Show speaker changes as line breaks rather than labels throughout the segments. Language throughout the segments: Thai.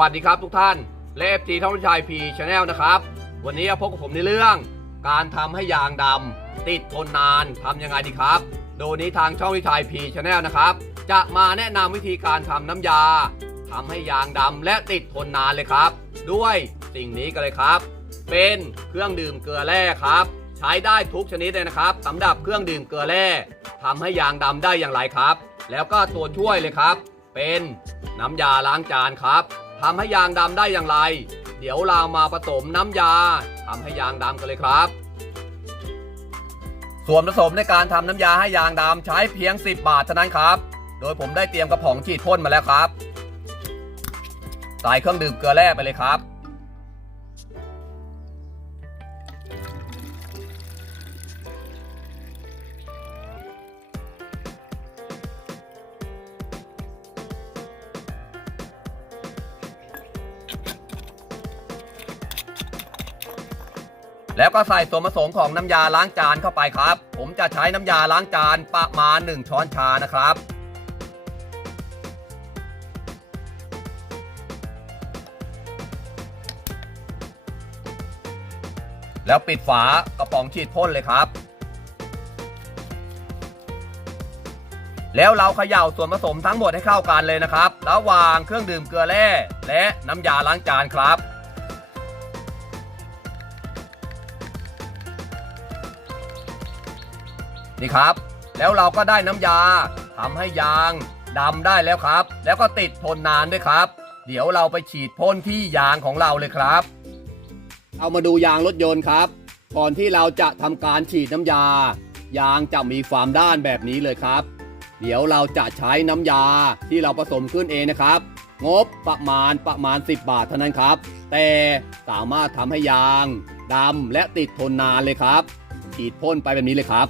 วัสดีครับทุกท่านเลฟจีท่องชัยพีชาแนลนะครับ วันนี้พบกับผมในเรื่อง การทำให้ยางดำติดทนนานทำยังไงดีครับ โดยนี้ทางช่องวิชัยพีชาแนลนะครับ จะมาแนะนำวิธีการทำน้ำยาทำให้ยางดำและติดทนนานเลยครับ ด้วยสิ่งนี้กันเลยครับ เป็นเครื่องดื่มเกลือแร่ครับ ใช้ได้ทุกชนิดเลยนะครับสำหรับเครื่องดื่มเกลือแร่ทำให้ยางดำได้อย่างไรครับ แล้วก็ตัวช่วยเลยครับ เป็นน้ำยาล้างจานครับ ทำให้ยางดำได้อย่างไร เดี๋ยวเรามาผสมน้ำยาทำให้ยางดำกันเลยครับ ส่วนผสมในการทำน้ำยาให้ยางดำใช้เพียง 10 บาทเท่านั้นครับ โดยผมได้เตรียมกระป๋องฉีดพ่นมาแล้วครับ ใส่เครื่องดื่มเกลือแร่ไปเลยครับ แล้วก็ใส่ส่วนผสมของน้ำยาล้างจานเข้าไปครับ ผมจะใช้น้ำยาล้างจานประมาณ 1 ช้อนชานะครับ แล้วปิดฝากระป๋องฉีดพ่นเลยครับ แล้วเราเขย่าส่วนผสมทั้งหมดให้เข้ากันเลยนะครับ ระหว่างเครื่องดื่มเกลือแร่และน้ำยาล้างจานครับ นี่ครับ แล้วเราก็ได้น้ำยาทำให้ยางดำได้แล้วครับ แล้วก็ติดทนนานด้วยครับ เดี๋ยวเราไปฉีดพ่นที่ยางของเราเลยครับ เอามาดูยางรถยนต์ครับ ก่อนที่เราจะทำการฉีดน้ำยา ยางจะมีความด้านแบบนี้เลยครับ เดี๋ยวเราจะใช้น้ำยาที่เราผสมขึ้นเองนะครับ งบประมาณประมาณ 10 บาทเท่านั้นครับ แต่สามารถทำให้ยางดำและติดทนนานเลยครับ ฉีดพ่นไปแบบนี้เลยครับ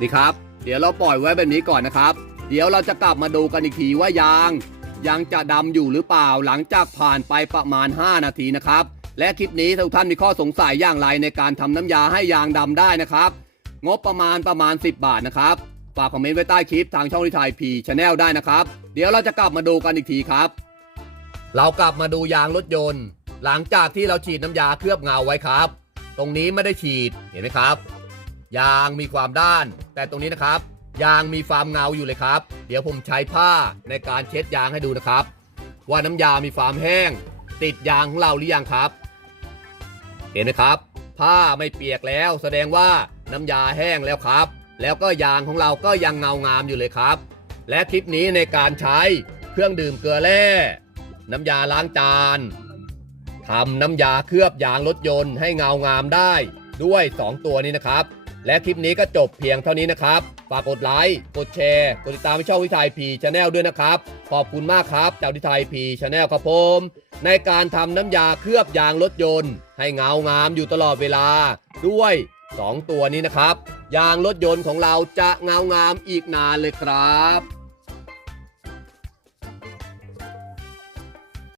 นี่ครับ เดี๋ยวเราปล่อยไว้แบบนี้ก่อนนะครับ เดี๋ยวเราจะกลับมาดูกันอีกทีว่ายาง ยังจะดำอยู่หรือเปล่าหลังจากผ่านไปประมาณ 5 นาทีนะครับ และคลิปนี้ถ้าทุกท่านมีข้อสงสัยอย่างไรในการทำน้ำยาให้ยางดำได้นะครับ งบประมาณประมาณ 10 บาทนะครับฝากคอมเมนต์ไว้ใต้คลิปทางช่องทิทายพีชาแนลได้นะครับ เดี๋ยวเราจะกลับมาดูกันอีกทีครับ เรากลับมาดูยางรถยนต์ หลังจากที่เราฉีดน้ำยาเคลือบเงาไว้ครับ ตรงนี้ไม่ได้ฉีดเห็นไหมครับ ยางมีความด้าน แต่ตรงนี้นะครับ ยางมีความเงาอยู่เลยครับ เดี๋ยวผมใช้ผ้าในการเช็ดยางให้ดูนะครับ ว่าน้ำยามีความแห้ง ติดยางของเราหรือยังครับ เห็นไหมครับ ผ้าไม่เปียกแล้ว แสดงว่าน้ำยาแห้งแล้วครับ แล้วก็ยางของเราก็ยังเงางามอยู่เลยครับ และคลิปนี้ในการใช้เครื่องดื่มเกลือแร่น้ำยาล้างจานทำน้ำยาเคลือบยางรถยนต์ให้เงางามได้ด้วย 2 ตัวนี้นะครับ และคลิปนี้ก็จบเพียงเท่านี้นะครับ ฝากกดไลค์ กดแชร์ กดติดตามช่องวิทัยพีชาแนลด้วยนะครับ ขอบคุณมากครับจากวิทัยพีชาแนลครับผม ในการทำน้ำยาเคลือบยางรถยนต์ ให้เงางามอยู่ตลอดเวลา ด้วย 2 ตัวนี้นะครับ ยางรถยนต์ของเราจะเงางามอีกนานเลยครับ